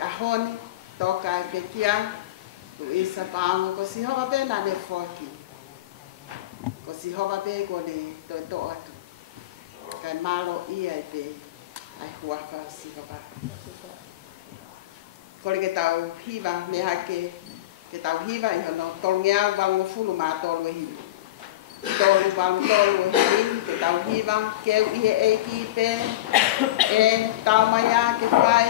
ahoni, toka e pekia, Luisa Paongo, ko si hova be na ne foki. Ko si hova be ko ne to atu. Kai malo ia e pe, ai huafa si hova. Ko ke tau hiva, me hake, ke tau hiva i hono, tolngea wango fulu mā tolu e hivi. Tolu wango tolu e hivi, ke tau hiva, keu ihe e ki pe, e tau mai a ke whai,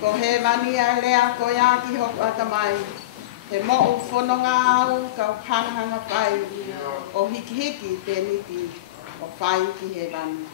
ko he wani a lea ko ia ki hoku ata mai. He mo o whanonga au, kau hanghanga whai, o hiki hiki te niti, o whai ki he wani.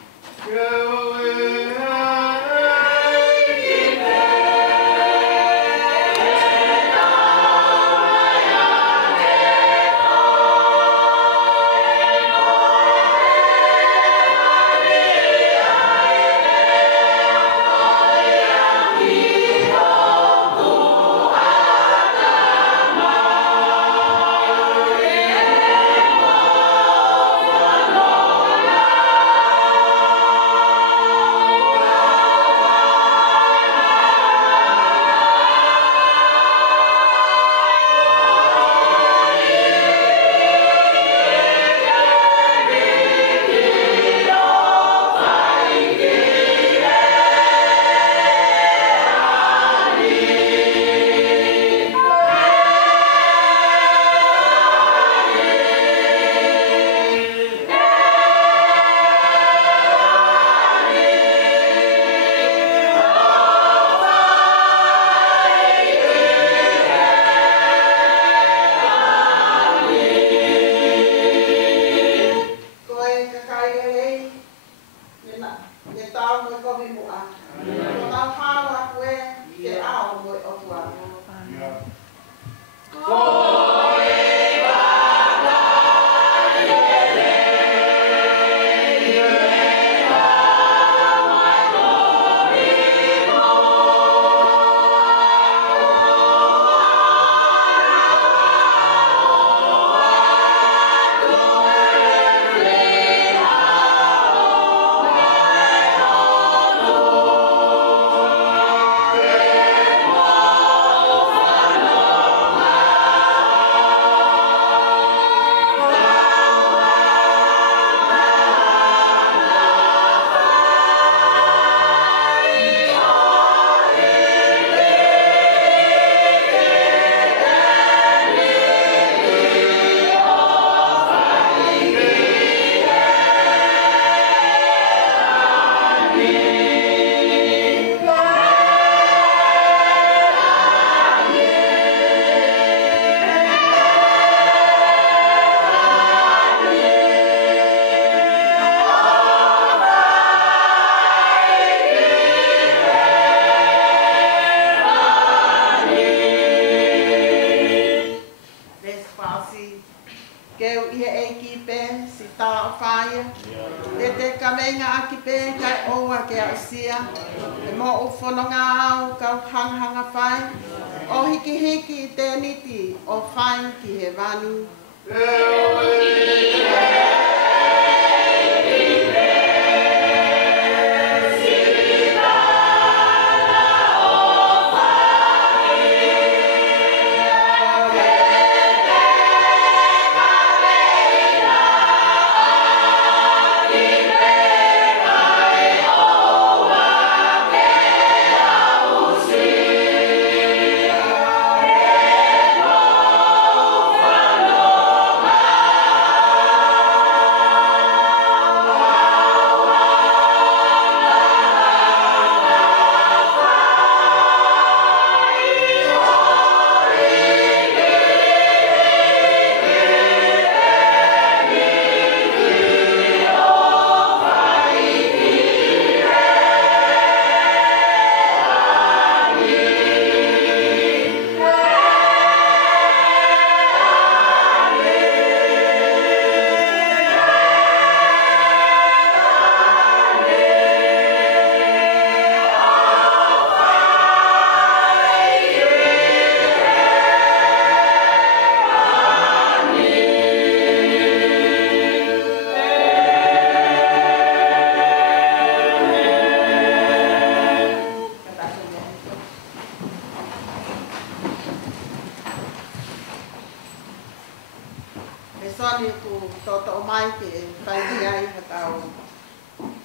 toni ku toto mai ke whai ai hatau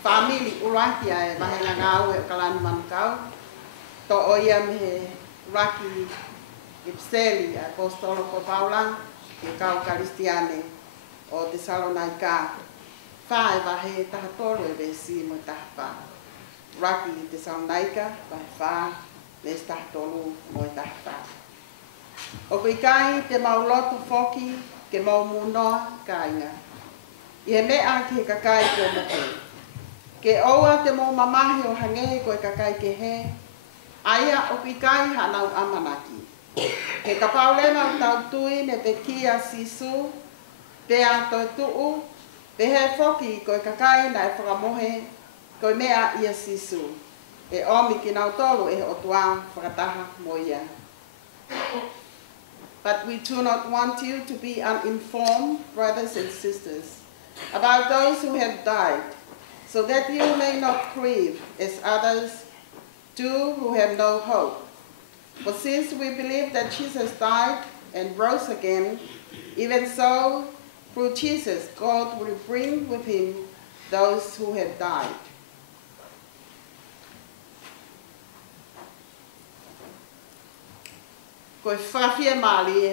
family uraki ai mahenga ngau e kalani mankau to oia me uraki ipseli apostolo ko Paula ke kau Kristiane o Tesalonika whae wahe taha tolu e vesi mo taha uraki Tesalonika wahe wha les taha tolu mo taha wha o kai te mauloto foki ke mau munoa kainga i he mea ke kakai ko moke ke oua te mau mamahi o hange ko e kakai ke he aia o kai hanau amanaki ke kapaulena o tau tui ne te kia sisu te ato tuu te he foki ko e kakai na e whakamohe ko mea ia sisu e omi ki nau tolu e o tua whakataha mo ia. But we do not want you to be uninformed, brothers and sisters, about those who have died, so that you may not grieve as others do who have no hope. For since we believe that Jesus died and rose again, even so, through Jesus, God will bring with him those who have died. Ko e whawhia maali e,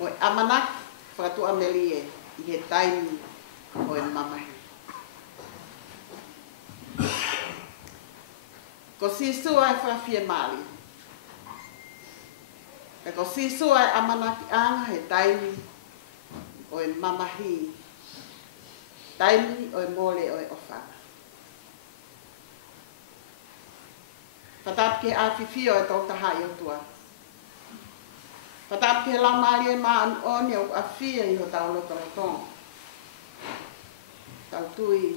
mo e amanak whakatu ameli e, i he taimi o e mamahi. Ko sisu ai whawhia maali. E ko sisu ai amanaki anga he taimi o e mamahi. Taimi o e mole o e ofana. Patap ke awhiwhio e tau taha i o tua. Patap ke lau maari e maa an oni o awhia i ho tau loto tong. Tau tui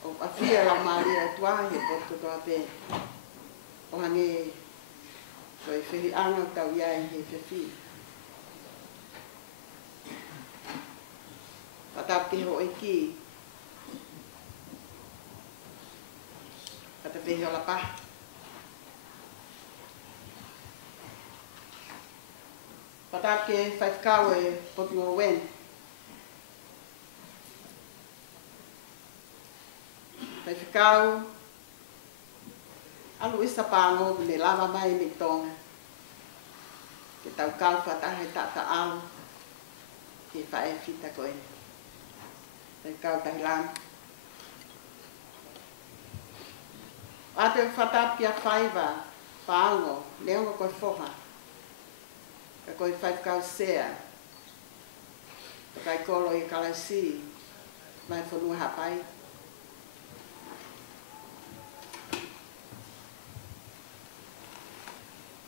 o awhia lau maari e tua he poto toa pe. O hange o e whiri anga tau iai he whiwhi. Patap ke ho e ki. Kata pehi o la paha. Patap ke Faifekau e Paongo wen. Faifekau a Luisa Paongo me lava mai me tonga. Ke tau kau whataha e tata ao ke whae whita koe. Faifekau tahilan. Ate whatap kia whaiva, Paongo, neongo koe whoha. Ka koe Faifekau sea. Ka kai kolo i Akosi, mai whanua hapai.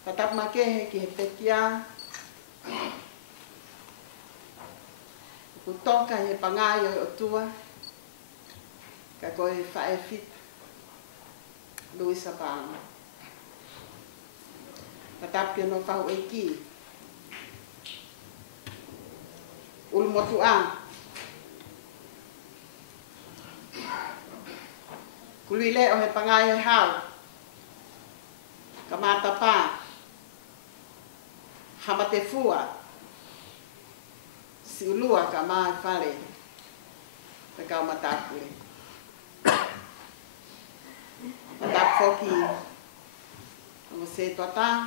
Whatap makehe ki he pekia. Kutoka he pangai o tua. Ka koe whae whita. Luisa Paongo. Patap ke no whau e ki. Ulmotu ang. Kuluile o he pangai e hau. Kamata pa. Hamate fua. Siulua ka maa whare. Pekau matapule. Patap foki o se toata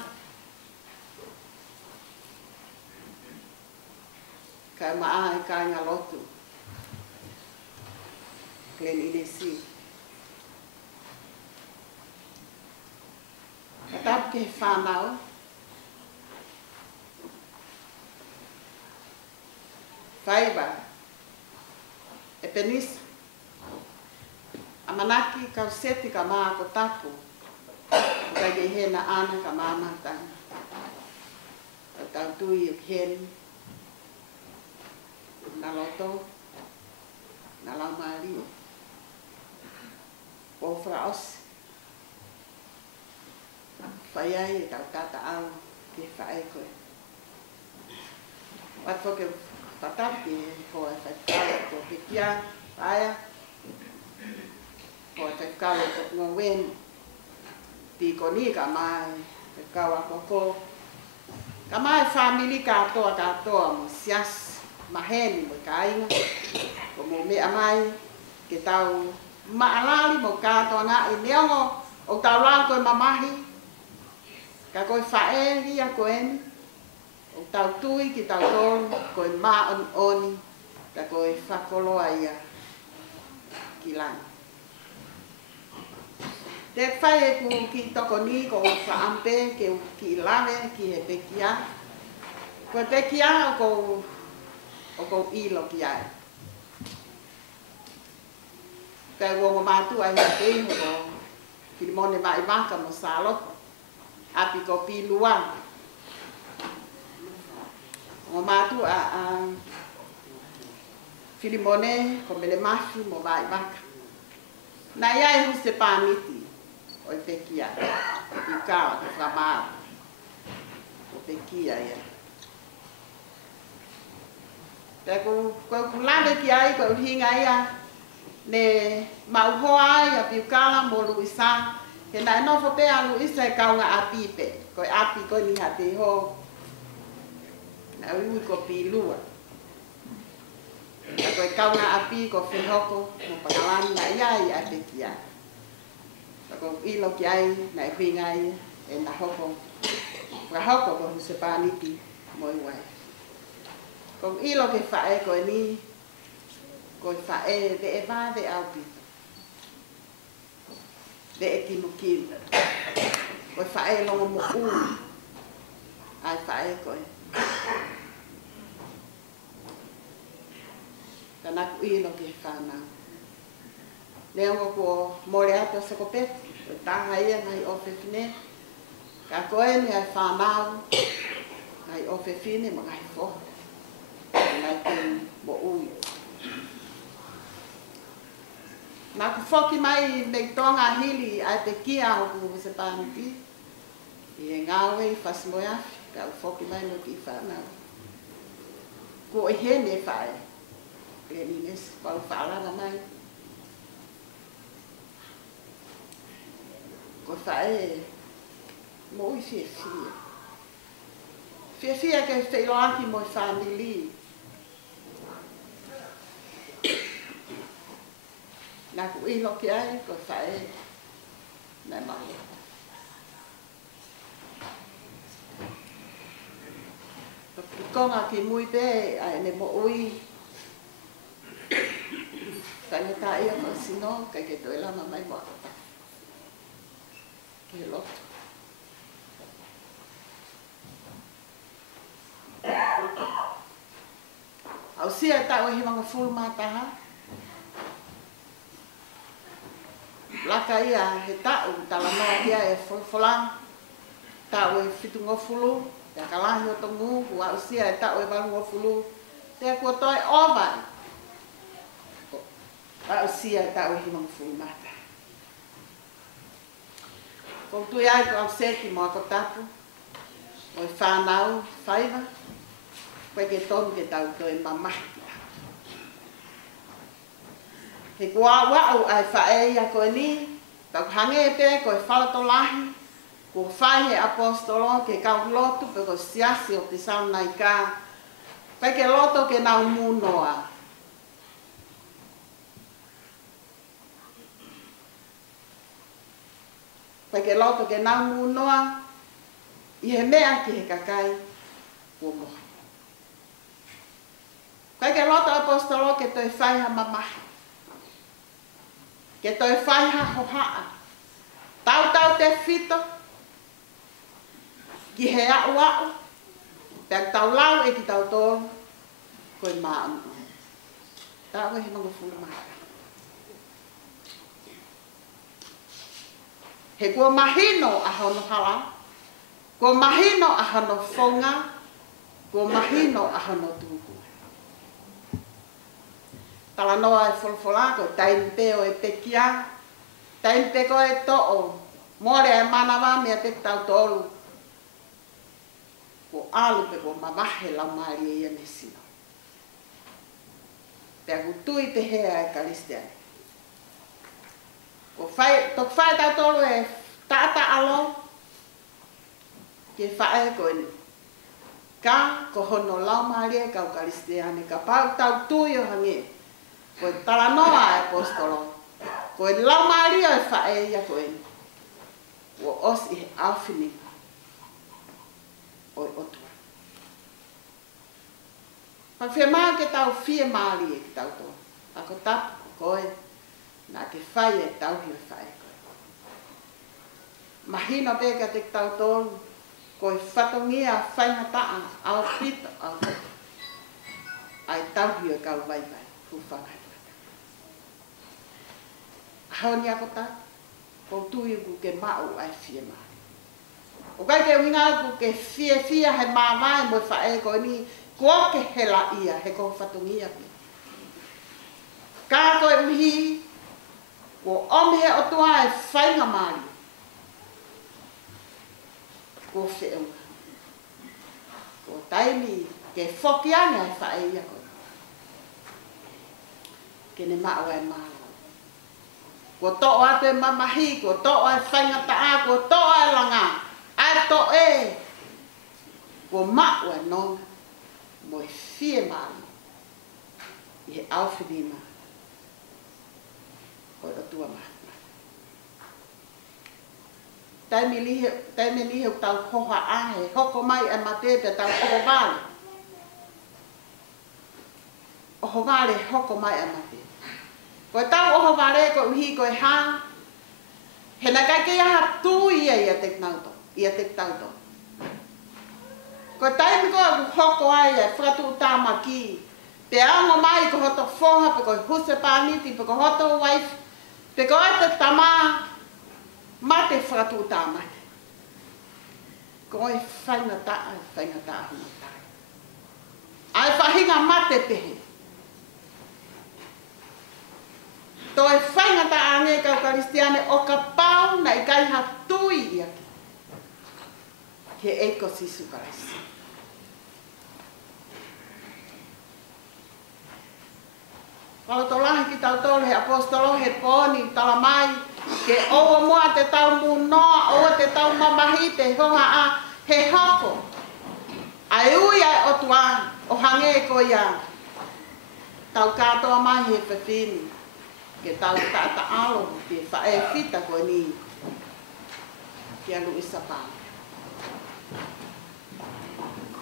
ka maa e ka ngā lotu klen inesi. Patap ke whanau whaiva e penisa amanaki kau seti ka maa ko tapu. Kai ke hena ana ka maa matanga. Tau tui o hen. Na loto. Na lau maari. O fraos. Whaiai e tau tata au ke whae koe. Wat whoke whatapi ko e Faifekau ko pikia whaia. Ko Faifekau e Paongo wen. Ti ko ni ka mai. Faifekau a koko. Kamai family katoa mo sias maheni mo kainga. Ko mo me amai ke tau maalali mo katoa nga ineongo o tau lang ko mamahi. Ka ko fae ria ko en. O tau tui ki tau tolu ko ma on oni. Ka ko fakoloa ia kilang. Te whae ku ki toko ni ko whaampe ke ki lave ki he pekia. Ko pekia o ko ilo ki ai. Kai wo matu ai te ko ki mone vai vaka mo salot. Api ko piluan. Mo matu a Filimone ko mele mafi mo vai vaka. Na ia hu se pamiti. O pekia, Piukala, Kamata, o pekia ia. Pero ko lale ki ai ko hinga ia ne mauhoa ia Piukala mo Luisa. Ke na no fo pe a Luisa e kaunga apipe, ko api ko ni hate ho. Na ui ko pilua. Ko kaunga api ko fihoko mo pangalan na ia pekia. Ko ilo ki ai na wingai e na hoko. Ka hoko ko se paniti moi wai. Ko ilo ke fae ko ni ko fae de eva de alpi. De ekimuki. Ko fae lo mo u. Ai fae ko. Kana ku ilo ke fana. Leo ko mole ato se ko pet. Taha ia ngai ofe fine. Ka koe ni ai whanau. Ngai ofe fine ma ngai fo. Ngai ten mo ui. Nā ku whoki mai me tonga hili ai te kia o ku se pāniti. I e ngāwe i whasimoe afi. Ka u whoki mai no ki whanau. Ko e hene whae. E nines pau whaalana mai. Ko whae mo i whiawhia. Whiawhia ke whailoaki mo i whanili. Nā ku ilo ki ai, ko whae nai mahi. Ki konga ki mui pe, ai ne mo ui. Tangata ia ko sino, kai ke toi lama mai mo akata. Ke loto. Au sia tau e himanga fulu mataha. Laka ia he tau, tala noa kia e folfolang. Tau e fitu ngofulu, ya kalahi o tongu, ua au sia e tau e walu ngofulu. Te kua toi ovai. Au sia e tau e himanga fulu mataha. Ko tui ai ko au seki mo ako tapu. O i whanau, whaiva. Koe ke tonu ke tau toi mamaki. He kua wau ai whae ia koe ni. Tau hange e pe koe whalato lahi. Ko whai he apostolo ke kau lotu pe ko siasi o te sauna i ka. Koe ke loto ke nau munoa. Pai ke loto ke nau munoa, i he mea ki he kakai, ua moha. Pai ke loto apostolo ke toi whaiha mamahi. Ke toi whaiha hohaa. Tau te fito, ki he au. Pek tau lau e ki tau tōru, koe maa anu. Tau e he mga fulu maa. He kua mahino a hono hala, kua mahino a hono whonga, kua mahino a hono tuku. Tala noa e wholwhola ko taimpe o e pekia, taimpe ko e to'o, more e manawa mea te tau tolu. Ko alu pe ko mamahe lau maari e ia mesino. Pea ku tui te hea e kalistiani. Tok whae tau tolu e tata alo, ke whae koe ni. Ka ko hono lau maria ka ukaristiane ka pau tau tuio hange. Ko tala noa e apostolo. Ko lau maria e fae ia ko en. O os i aufini. O otua. Pa fia maa ke tau fia maria ke tau to. Ako tapu koe. Na ke fai e tau hia fae koe. Mahina peka te tau tolu. Koe whatongia whainga taa au pita au pita. Ai tauhia kau vai vai, ku whakai whaka. Haoni ako ta, ko tui ku ke mau ai fia maa. O kai ke winga ku ke fia he maa vai mo whae ko ni, kua ke hela ia he ko whatongia ki. Ka koe uhi, ko omhe o tua e whainga maari. Ko whiunga. Ko taimi ke whokianga e whae ia koe. Ke ne maa e maa. Ko to'o atu e mamahi, ko to'o e whainga taa, ko to'o e langa. Ai to'o e. Ko maa e nonga. Mo e fie maari. I he awhini maa. Ko e tua maa. Taimi lihe tau hoha ahe, hoko mai e matepe tau oho vale. Oho vale hoko mai e matepe. Ko tau oho vale ko uhi ko e haa, he na kai ke aha tui ia te nauto, ia te tauto. Ko taimi ko hoko ai e whakatu utama ki, pe ango mai ko hoto whoha, pe ko huse pāniti, pe ko hoto waif, pe ko ai te tamaa, mate whakatu tā mate. Ko e whainga taa huna tai. Ai whahinga mate pehe. To e whainga taa nge kau karistiane o ka pau na i kai ha tui ia ki. Ke Akosi Siutaisa. Kalau tolahi ki tau tolu he apostolo he poni tala mai ke owa mua te tau munoa, owa te tau mamahi te honga a he hoko. Ai ui ai o tua o hange ko ia. Tau katoa mai he whawhini. Ke tau tata alo te whae fita ko ni. Ke Luisa Paongo.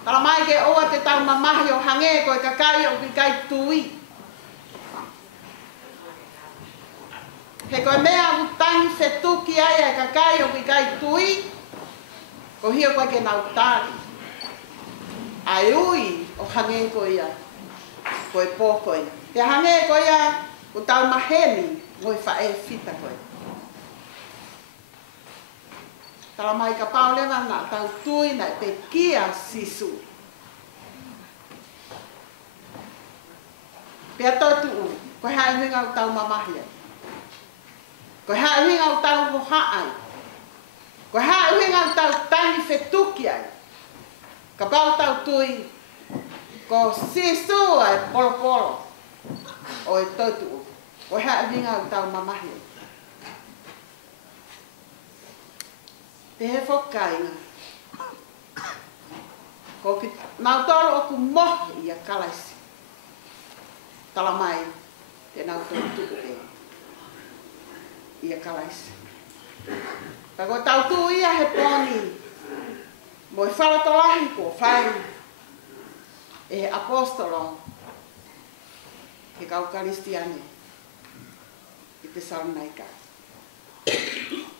Tala mai ke owa te tau mamahi o hange ko e kakai o kikai tui. He koe mea utangi whetuki ai e kakai o ki kai tui, ko hia koe ke nau tāri. Ai ui o hange ko ia, koe pōko ia. Te hange ko ia, o tau maheni, moi whae fita koe. Tala mai ka pao lewa na tau tui na te kia sisu. Pea totu, koe hae huinga o tau mamahia. Ko haa uhinga o tau hoha ai. Ko haa uhinga o tau tangi whetuki ai. Ka pau tau tui. Ko sisu ai polo polo. O e totu. Ko haa uhinga o tau mamahi. Te he whokainga. Ko ki nau tolo oku mohi ia kalaisi. Tala mai te nau tolo tuku e. Ia kalaisi. Ka ko tau tu ia he poni. Mo i wharatolahi ko whai. E he apostolo. He kau karistiane. I te saunaika.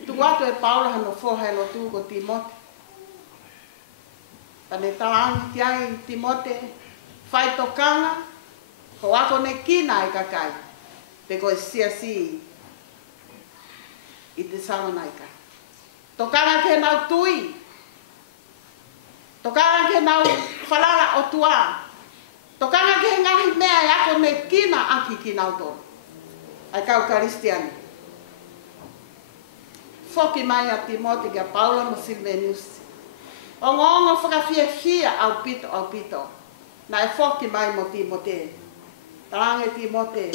Tu watu e Paula hano Failotu ko Timote. Tane talangi tiai Timote. Whai tokanga. Ko ako ne kina i kakai. Te ko e siasi. I te saunaika. Tokanga ke nau tui. Tokanga ke nau whalala o tua. Tokanga ke ngahi mea e ako ne kina aki ki nau tō. Ai kau karistiani. Foki mai a Timote ke Paula mo Silvenius. O ngongo whakawhia au pito. Na e foki mai mo Timote. Talange Timote.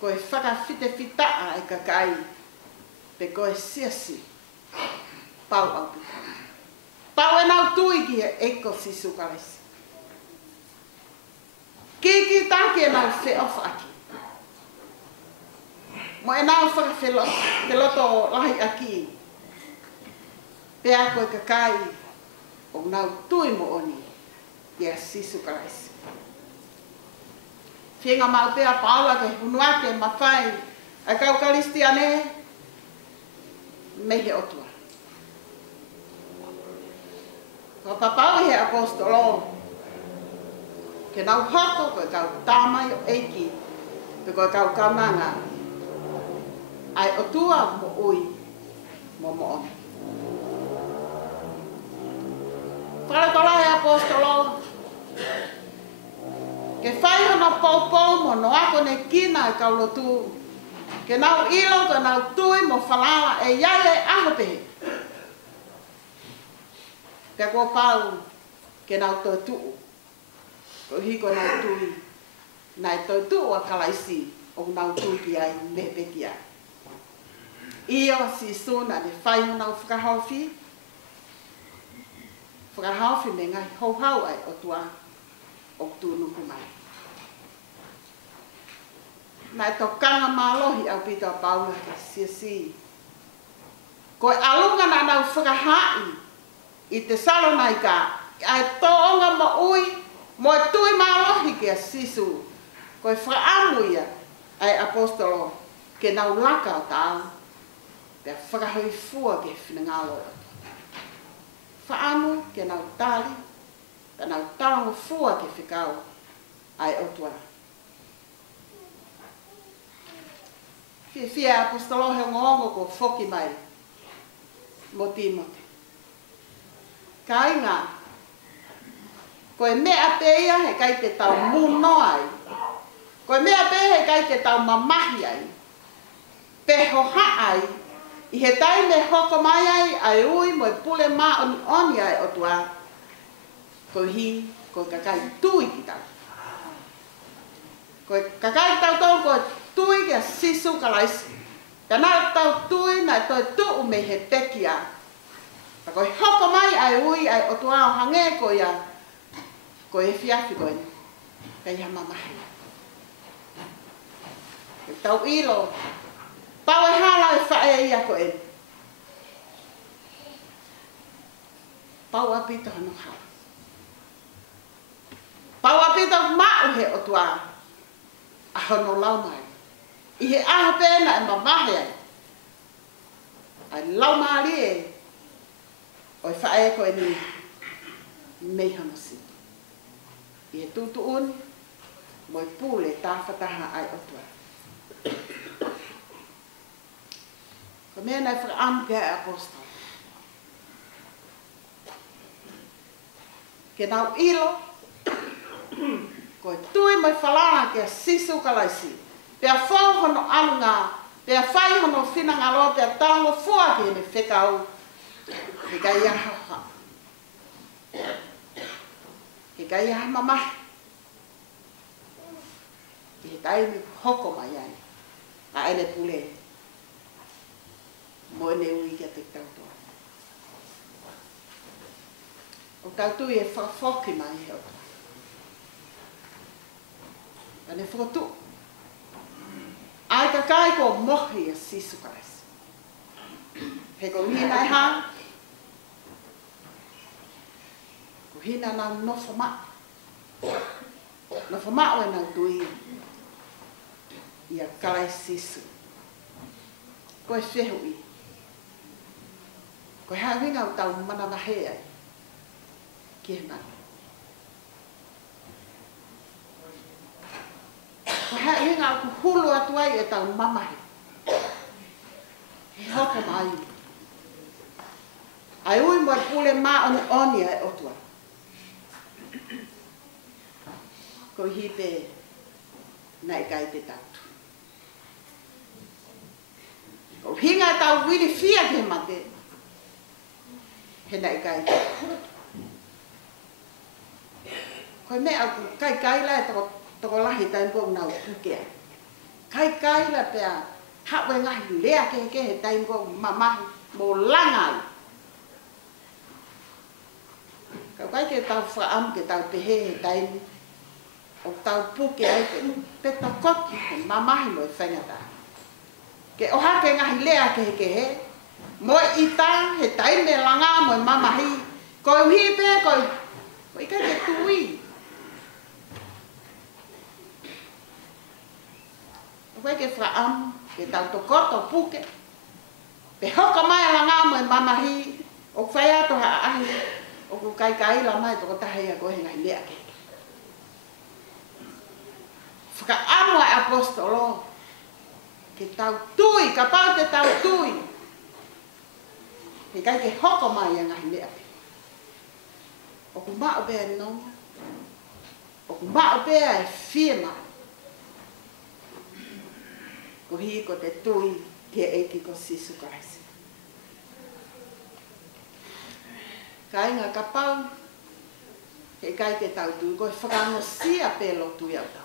Ko e whakawhite fitaa e kakai. Pe koe siasi pau au pita. Pau e nau tui ki e Akosi sukalesi. Ki taki e nau fe ofa aki. Mo e nau whakawheloto lahi aki. Pea koe kakai o nau tui mo oni i a sisukalesi. Whienga mau pea paula ke hunuake mawhai a kaukalisti ane mehe otua. Ko papau he apostolo ke nau hako koe kau tamai o eiki pe koe kau kaunanga ai otua mo ui mo oni. Whakakola he apostolo ke whai hono poupou mo no ako ne kina e kaulotu ke nau ilo ke nau tui mo whalala e iai e ahopehe. Pea kua pau ke nau toi tuu. Ko hiko nau tui. Nai toi tuu a kalaisi o nau tui ki ai mehepeki ai. Iyo si suna ne whai mo nau whakahauwhi. Whakahauwhi me ngai hauhau ai o tua o tūnuku mai. Nai tō kanga mālohi au pita paula ke siasi. Ko e alunga na nau whakahai i te Salonaika, ai tōonga mo ui, mo e tui mālohi ke a sisu. Ko e whaamuia ai apostolo ke nau laka o tāu, pia whakahui fua ke whinangalo. Whaamu ke nau tāli, ka nau tāngu fua ke whikau ai otua. Fia apostolo he ngongo ko whoki mai mo Timote. Ka inga, koe mea peia he kai te tau muno ai. Koe mea peia he kai te tau mamahi ai. Peho ha ai, i he tai me hoko mai ai, ai ui mo e pule ma oni ai o tua. Koe hi, koe kakai tui ki tau. Koe kakai tau tau koe tui ki a sisu kalaisi. Ka nā tau tui nai toi tuu me he peki a. Pa koe hoko mai ai ui ai o tua o hange ko ia. Ko e fiafi koe ni. Ka iha mamahi. E tau ilo. Pau e hala e whae ia ko e. Pau apita hano hala. Pau apita mau he o tua. A hono lau mai. I he aha pēna e mamahi ai. Ai lau maari e. O e whae ko e ni mei hamasi. I he tūtu uni, mo i pūle tāwhataha ai otua. Ko mea nei whakaamu pia e apostol. Ke nau ilo, ko e tui mai whalana ke a sisu kalaisi. Pea whau hono alunga, pea whai hono whinangaloa, pea taongo fua ki me Faifekau. He kai aha ha. He kai aha mamahi. He kai me hoko mai ai. A ene pule. Mo ene ui kia te tautoa. O tautu e whakafoki mai he o. Ane whakatu. Ai ka kai ko mohi a sisu kares. He ko hina e hana. Hina na nofo ma. Nofo ma o e nau tui. Ia kalai sisu. Ko e whehui. Ko e hawinga o tau mana mahe ai. Ki he nani. Ko e hawinga o ku hulu atu ai e tau mamahe. He hoko mai. Ai ui mo e pule ma oni ai otua. Ko hipe nai kai te tautu. Ko hinga tau wili fia ke mate. He nai kai. Ko me au kai la toko lahi tai ko nau puke. Kai la pea hawe ngahi lea ke he tai ko mamahi mo langai. Ka kai ke tau whaam ke tau pehe he taimi. O tau puke ai pe tau koki he mamahi mo e whangata. Ke oha ke ngahi lea ke he. Mo ita he taime langa mo e mamahi. Ko uhi pe ko ika ke tui. Ko ke whaam ke tau tokoto puke. Pe hoka mai langa mo e mamahi. O whai ato ha ahi. O ku kai la mai toko tahi a kohe ngai lea ke. Whakaamu ai apostolo. Ke tau tui, ka pau te tau tui. He kai ke hoko mai a ngai lea ke. O ku mao bea nonga. O ku mao bea e fie mai. Ko hi ko te tui te eiki ko sisu Kraisi. Ka inga ka pau. He kai ke tau tui. Ko e whakano sia pelo tui au tau.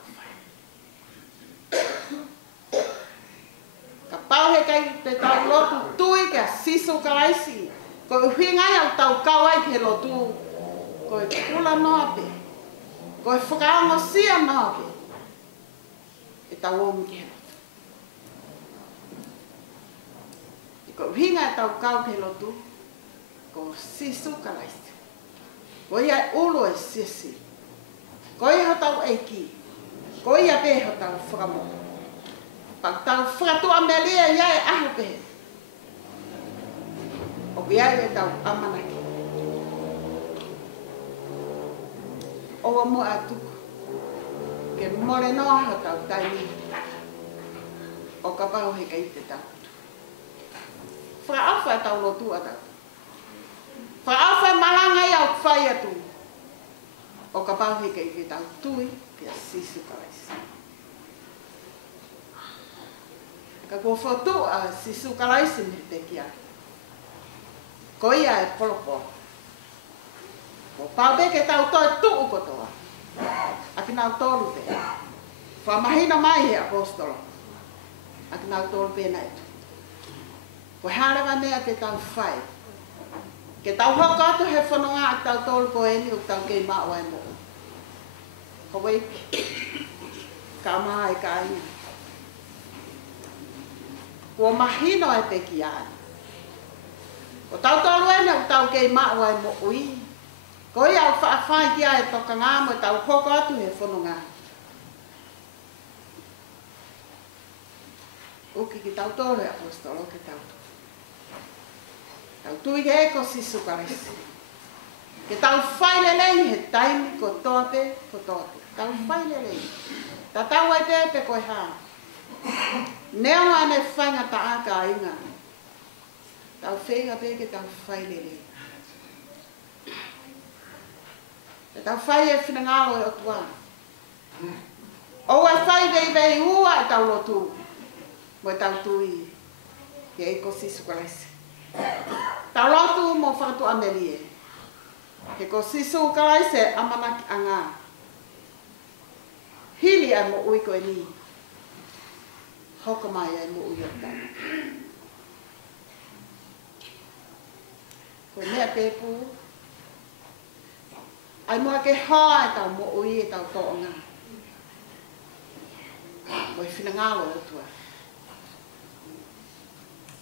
Ka pau he kai te tau lotu tui kia sisu Kraisi. Ko hui ngai au tau kawai ke lotu. Ko e kula noa pe. Ko e whakaongo sia noa pe. E tau omu ke lotu. Ko hui ngai tau kau ke lotu. Ko sisu Kraisi. Ko ia ulo e sisi. Ko ia tau eiki. Ko ia pe ho tau whakamoa. Pak tau whakatua me lea ia e aho pehe. O ia e tau amanaki. O mo atuku. Ke more noa ho tau taimi. O ka pau he kai te tau. Whaawha tau lotu a tau. Whaawha malanga iau whai atu. O ka pau he kai te tau tui kia sisu Kraisi. Ka ko foto a sisu Kraisi me te kia. Ko ia e polopo. Ko pau be ke tau toi tuu kotoa. Aki nau tolu pe. Whamahina mai he apostolo. Aki nau tolu pe na etu. Ko harawa mea te tau whai. Ke tau hoko atu he whanonga a tau tolu ko eni o tau kei maa wai mo. Ko weiki. Ka maa e ka aina. Ko mahino e pe ki ani. O tau tolu ene o tau kei maa wai mo ui. Ko ia o whaafai kia e toka ngā mo tau hoko atu he whanonga. Uki ki tau tolu e apostolo ke tau tolu. Tau tui ke eko sisu Kraisi. Ke tau whailelei he taimi ko toape, ko toape. Tau whailelei. Ta tau ai pepe koe haa. Neo ane whainga ta aka inga. Tau whenga peke tau whailelei. Te tau whai e whina ngalo e otua. O e whai vei ua e tau lotu. Mo e tau tui. Ke eko sisu Kraisi. Tau lotu mo whakatu amelie. He ko sisu Kraisi amanaki anga. Hili ai mo ui ko e ni. Hoko mai ai mo ui o tau. Ko mea pepu. Ai mua ke hoa e tau mo ui e tau toonga. Ko e whina ngalo e tua.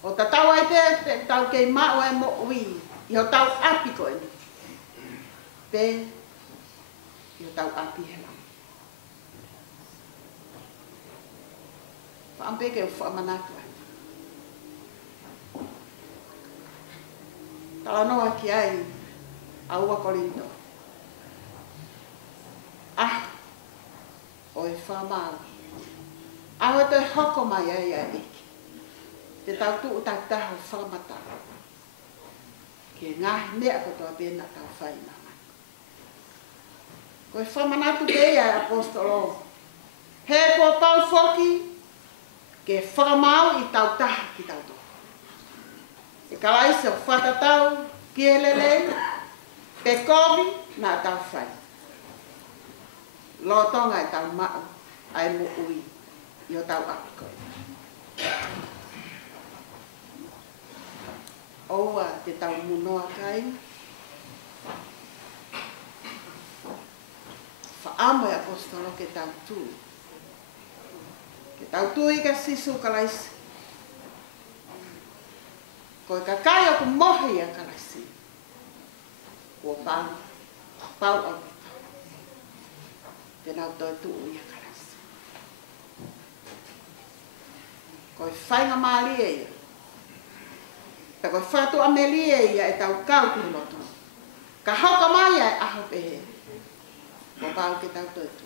O ta tau ai te tau kei mao e mo ui. I o tau api ko e ni. Pe. I o tau api he lau. Whaampe ke u whaamanatu ai. Tala noa ki ai. Aua Korinto. O e whamau. Aho te hoko mai ai a iki. Te tau tuu tau taho whamata. Ke ngahi mea kotoa pēna tau whai mama. Ko e whamanatu pēia e apostolo. He ko pau whoki. Ke whamau i tau taha ki tau tō. E kalaisi o whatatau. Kielele. Pe kovi na tau whai. Lo tonga e tau mao ai mo ui i o tau apiko. Oua te tau munoa kai. amo e apostolo ke tau tu. Ke tau tu i ka sisu kalaisi. Ko ka kai o ku mohi a kalaisi. Ko pau au kita. Te nau toi tu i a kalaisi. Ko i whainga maali e ia. Pe ko i whatu ameli e ia e tau kau ki lotu. Ka hauka mai ai aho pehe. Ko pau ke tau toi tu.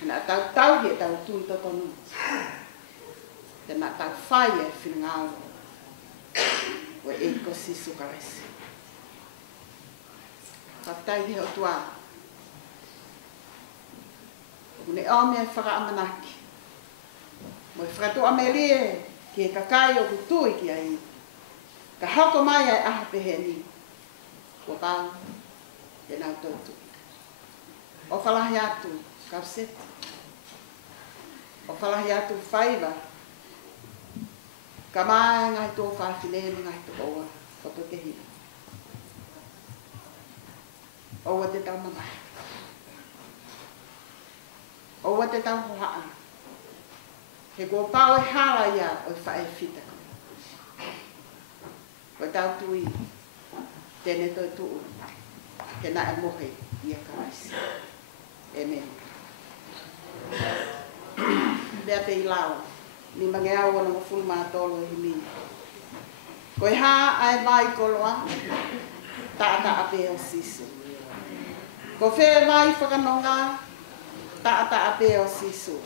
Hena tau he tau tu i totonu. Te na tau whai e whingau. O e ko sisu kalaisi. Katai he o tua. O ne ome e whaka amanaki. Mo e whakatu ameli e ki e kakai o kutui ki ai. Ka hauka mai ai aho pehe ni. Ko pau e nau tautu. O whalahi atu kauseti. O whalahi atu whaiva. Ka mai ngai tō whawhilene ngai tō oa. O tō te hina. Oa te tau mamai. Oa te tau hohaa. He kua pau e hala ia o i whae whitaka. Ko tau tui. Tēne toi tuu. He na e mohe i a karaisi. Amen. Lea te i lao. Ni mange au ana mafulu mātolo e himi. Ko i haa ai vai koloa. Taata ape o sisu. Ko whee vai whakanonga. Taata ape o sisu.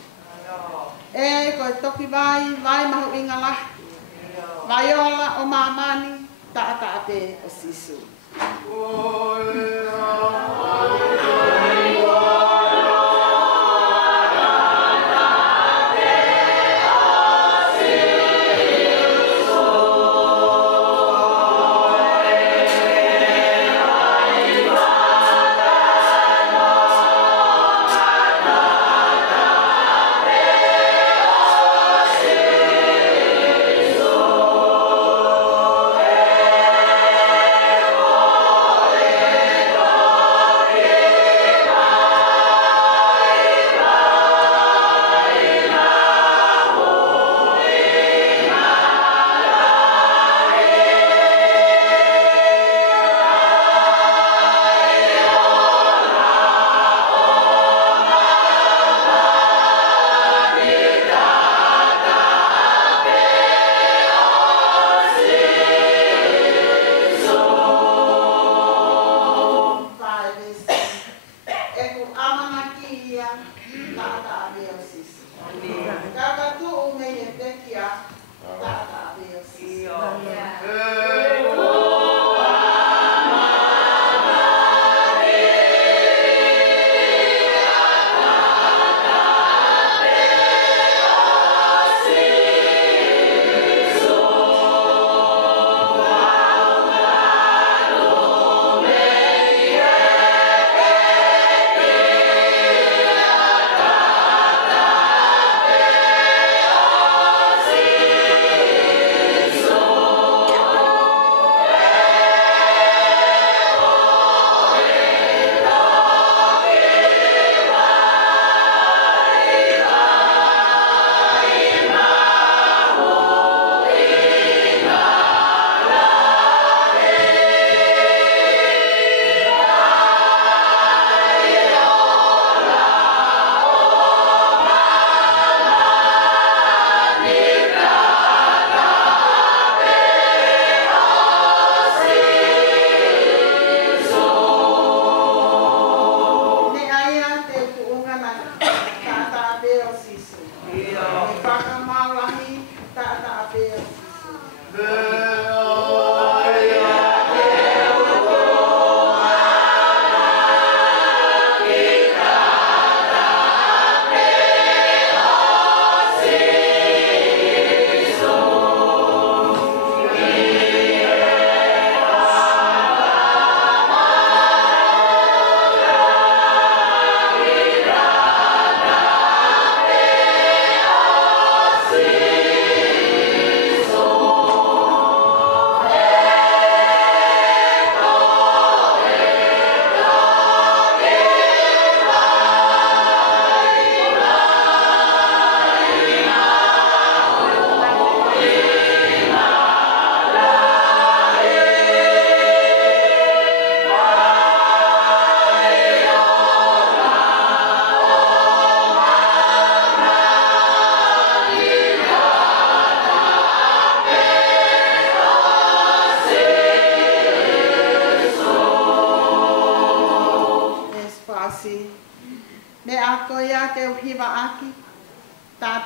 E ko i toki vai mahu inga lah. Vai ola o mamani. Taata ape o sisu. Yeah.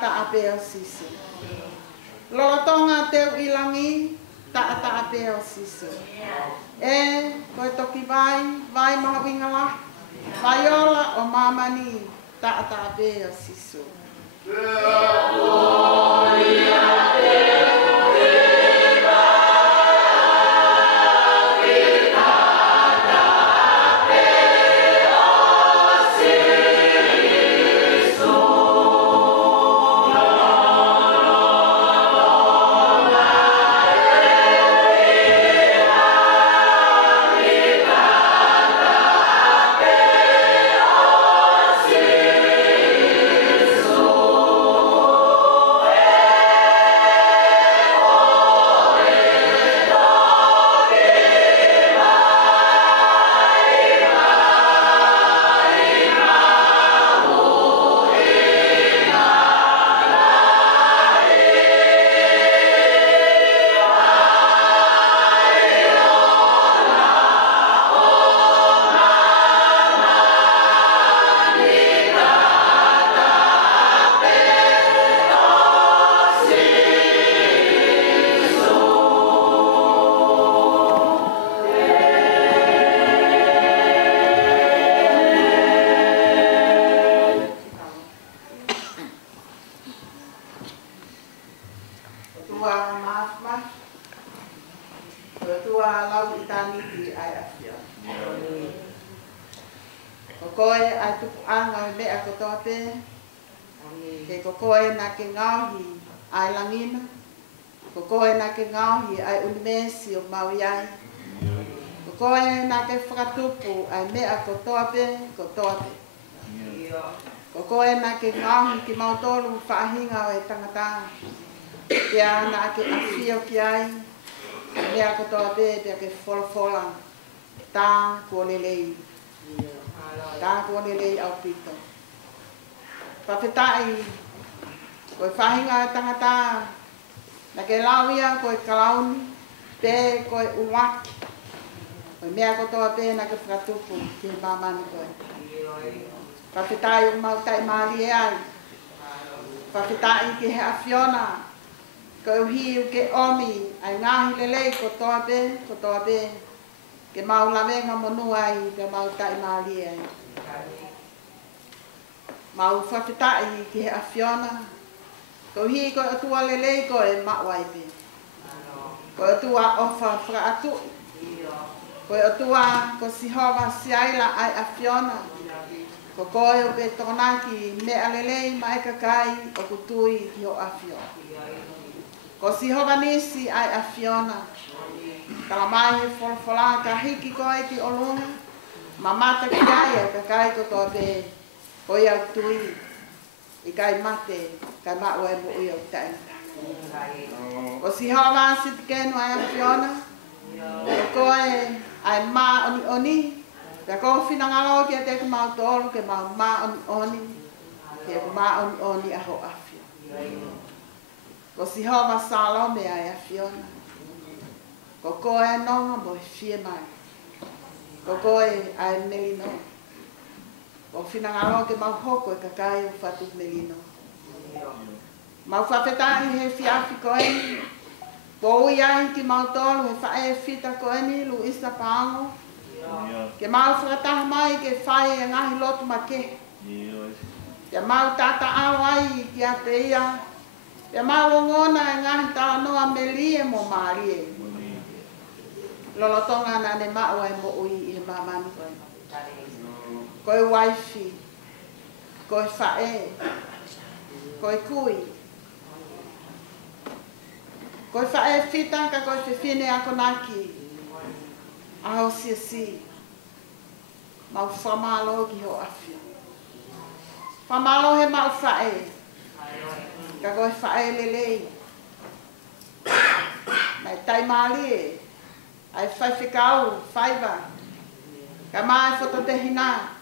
ta apea siso. Lolotonga teu ilangi ta apea siso. E koe toki vai maha wingala, vai ola o mamani ta apea siso. Kokoe na ke ngauhi ai langina, kokoe na ke ngauhi ai unimesi o mauiai, kokoe na ke whakatupu ai mea kotoape. Kokoe na ke ngauhi ki mautolu whaahinga o e tangata, kia na ke awhio ki ai, mea kotoape pia ke wholafola, tā kuolelei au pito. Whawhetai, koe whahinga tangata, na ke lauia koe kalauni, pē koe uwaki, koe mea kotoa pē na ke whakatupu ki he mamani koe. Whawhetai o mautai maali e ai, whawhetai ki he awhiona, koe uhiu ke omi, ai ngahi lelei kotoa pē, ke maulawenga monua ai ke mautai maali e ai. Mau whawhetai ki he awhiona, ko hi ko atua lelei ko e mawaipe. Ko atua ofa whakaatu. Ko atua ko sihova siaila ai awhiona. Ko koe o pe tokonaki mea lelei mai kakai o kutui ki ho awhio. Ko sihova nisi ai awhiona. Kala mai he wholawhala ka hiki koe ki olunga. Mamata ki ai kakai ko toa pe. Ko ia tui, i kai mate, kai maua e mo ia o tainata. O si hawa si te kenu ai awhiona, o koe ai mā oni, ka ko whinangalo ki a te mau tolu, ke mau mā oni, ke mā oni aho awhio. Ko si hawa salome ai awhiona, ko koe nonga mo e whie mai, ko koe ai melino. O whinangalo ke mau hoko e kakai o whatu melino. Mau whawhetai he whiawhi koeni. Po ui ahi ki mau tolu he whae whita koeni Luisa Paongo. Ke mau whakataha mai ke whae e ngahi lotu ma ke. Ke mau tata ao ai ki a te ia. Ke mau ngona e ngahi tala noa melie mo maarie. Lolotonga na ne maua e mo ui i he mamani koeni. Koe waifi, koe whae, koe kui. Koe whae whita ka koe whiwhine ako naki. Aho si. Mau whamalo ki ho awhio. Whamalo he mau whae. Ka koe whae lelei. Mai taimali e. Ai Faifekau, Faiva. Ka mai whoto te hina.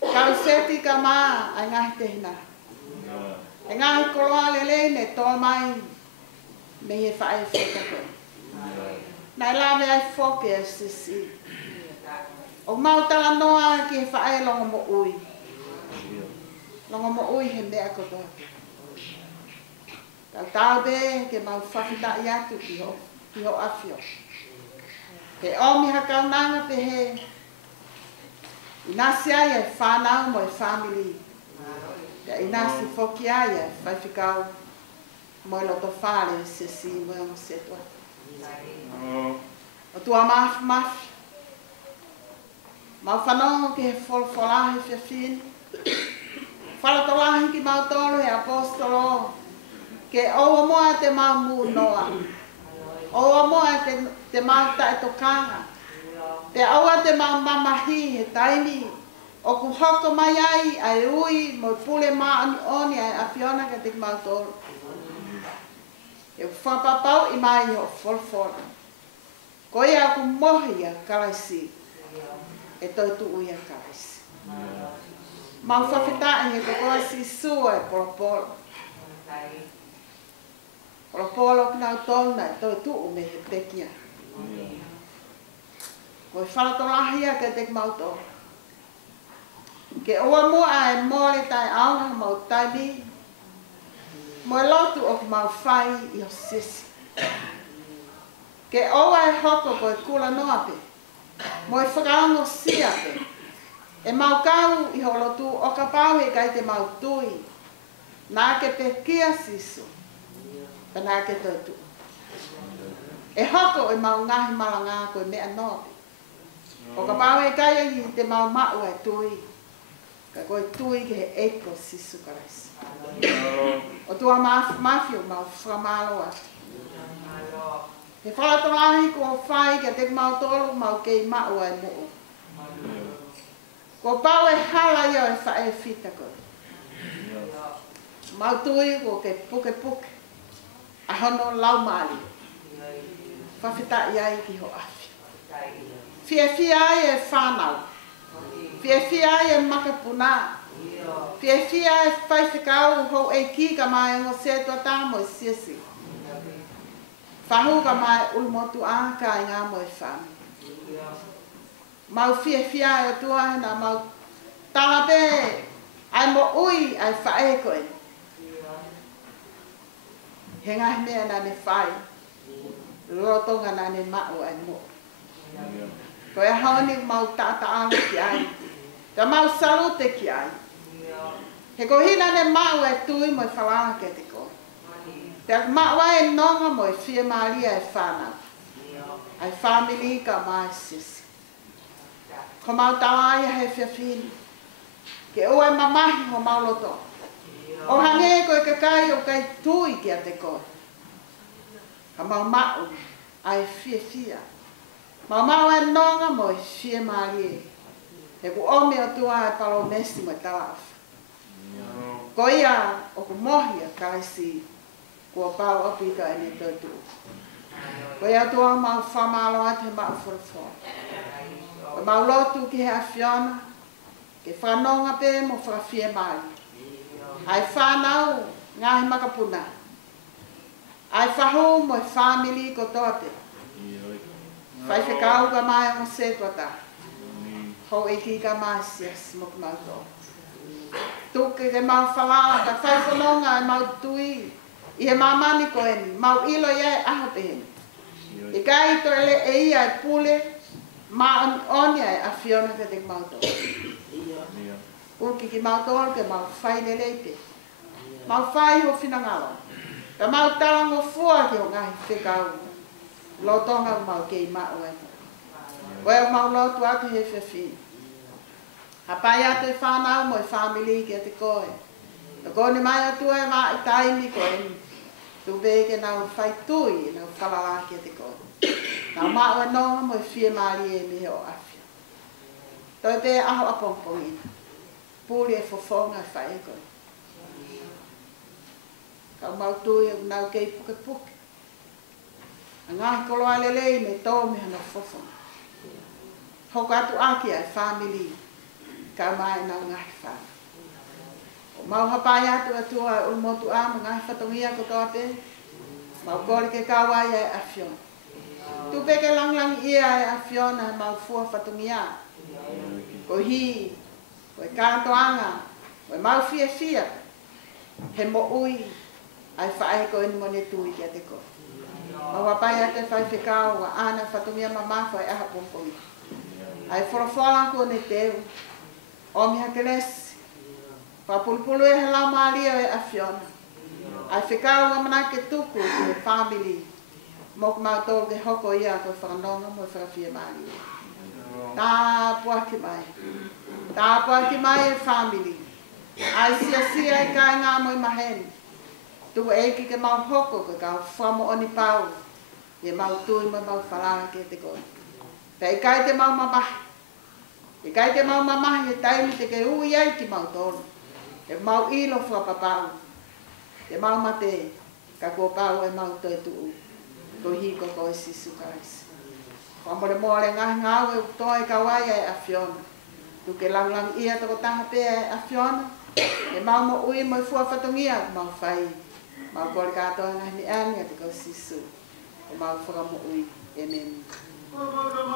Kau seti ka maa ai ngahi te hina. E ngahi koloa lelei ne tō mai me he whae wheta koe. Nai lawe ai whoke e sisi. O mautala noa ki he whae longo mo ui. Longo mo ui he mea kotoa. Tau be ke mau whawhita i atu ki ho awhio. He omi hakau nanga pe he. I nasi ai e whanau mo e family. I nasi whoki ai e Faifekau mo e loto whare se si mo e se toa. O tua mafi. Mau whanau ke he wholawholahi whiawhini. Whalatolahi ki mau tolu he apostolo. Ke oa moa te mau mu noa. Oa moa te mau tae tokanga. Te aua te mau mamahi he taimi. O ku hoko mai ai ai ui mo pule maa oni ai awhiona ke te mau tolu. E whapapau i mai ho wholawhola. Ko ia ku mohi a karaisi. E toi tu ui a karaisi. Mau whawhitai he kokoa si sua e polopolo. Polopolo kinau tona e toi tu me he pekia. Ko i whalatolahia ke te mau tolu. Ke oa mua e mole tai aunga mau taimi. Mo e lotu o mau whai i o sisi. Ke oa e hoko ko e kula noa pe. Mo e whakaango sia pe. E mau kau i ho lotu o ka pau e kai te mau tui. Nā ke pe kia sisu. Pa nā ke tautu. E hoko e mau ngahi malanga ko e mea noa pe. O ka pau e kai i te mau mau e tui. Ka koe tui ke he eiko sisu karaisi. O tua mafi o mau whamalo atu. He whalatolahi ko whai ke te mau tolu mau kei mau ai muu. Ko pau e hala ia e whae whita koe. Mau tui ko ke puke puke. A hono lau maali. Whawhita iai ki ho afi. Fia ai e whanau. Fia ai e makapuna. Fia e Faifekau ho e ki ka mai ngo se to tamo e siesi. Fahu ka mai ulmotu a ka ngā mo e whami. Mau fia e tua na mau talape ai mo ui ai whae koe. He ngahi mea na ne whai. Rotonga na ne mau ai mo. Ko e haoni mau tataanga ki ai. Ka mau salute ki ai. He ko hina ne mau e tui mo e whalanga ke te koe. Te mau e nonga mo e fia maria e whanau. Ai family ka mai sisi. Ko mau tawaia he whiawhini. Ke ua e mamahi ho mau loto. O hange koe kakai o kai tui ki a te koe. Ka mau ai fia. Mau e nonga mo e fia maria. He ku ome o tua e palo mesi mo e talafu. Ko ia o ku mohi a kaisi kua pau apika e ne tautu. Ko ia tua mau whamalo atu he mau whurafua. Ko mau lotu ki he awhiona, ke whanonga pe mo whakawhia mai. Ai whanau ngahi makapuna. Ai whahu mo e family ko toate. Faifekau ka mai mo se tuata. Ho e ki ka mai sias mo kumau tō. Tuke ke mau whalaa, ka whaiwhanonga e mau tui. I he mamani ko eni, mau ilo ia e aho pe heni. I kai to ele e ia e pule, ma onia e a whiona ke te mau tō. Uki ki mau tō ke mau whai le leipe. Mau whai ho whinangalo. Ka mau talango fua ki o ngahi whekau. Lotonga mau kei mau e. Koe o mau lotu atu he whiawhini. Hapai atu e whanau mo e family ki a te koe. Ta kone mai atu e wā i taimi ko eni. Tu beke nau whai tui, nau whalala ki a te koe. Nau mau e nonga mo e whia maari e mihe o awhia. Toi pe aho a pongpongina. Pūri e fofonga e whai e koe. Kau mau tui e nau kei puke puke. A ngahi koloa lelei me tō meha no fofonga. Hoko atu aki ai family. Kau mai nau ngahi whana. O mau hapai atu atua e ulmotu a ma ngahi whatongia ko toa pe. Mau kore ke kawai e awhiona. Tu peke lang ia e awhiona e mau fua whatongia. Ko hi, ko e kātoanga, ko e mau fia. He mo ui, ai whae ko ni mone tui kia te ko. Ma wapai ate Faifekau wa ana whatumia mamafa e aha pompongi. Ai whorowhora ko ne teu. O miha kelesi. Whapulupulu e he lau maalia e awhiona. Ai whekau wa mana ke tuku ki he family. Mok mautolo ke hoko ia ko whanonga mo e whakawhia maalia. Tā puaki mai. Tā puaki mai e family. Ai sia e kai ngā moi maheni. Tuku eiki ke mau hoko ke kau whamo oni pau. E mau tui mai mau whalanga ke te koi. Pei kai te mau mamahi. E kai te mau mamahi e taimi te ke ui ai ki mau tonu. E mau ilo whapapau. E mau mate ka kua pau e mau toi tuu. Ko hiko ko e Siutaisa. Whamore mōre ngahi ngau e toi ka wai e awhiona. Tuke lang ia toko taha pēa e awhiona. E mau mo ui mo i fua whatongia mau whai. Mau kore katoa ngahi ni ane te ko Sisu. O mau whaka mo ui e meni. Piukala.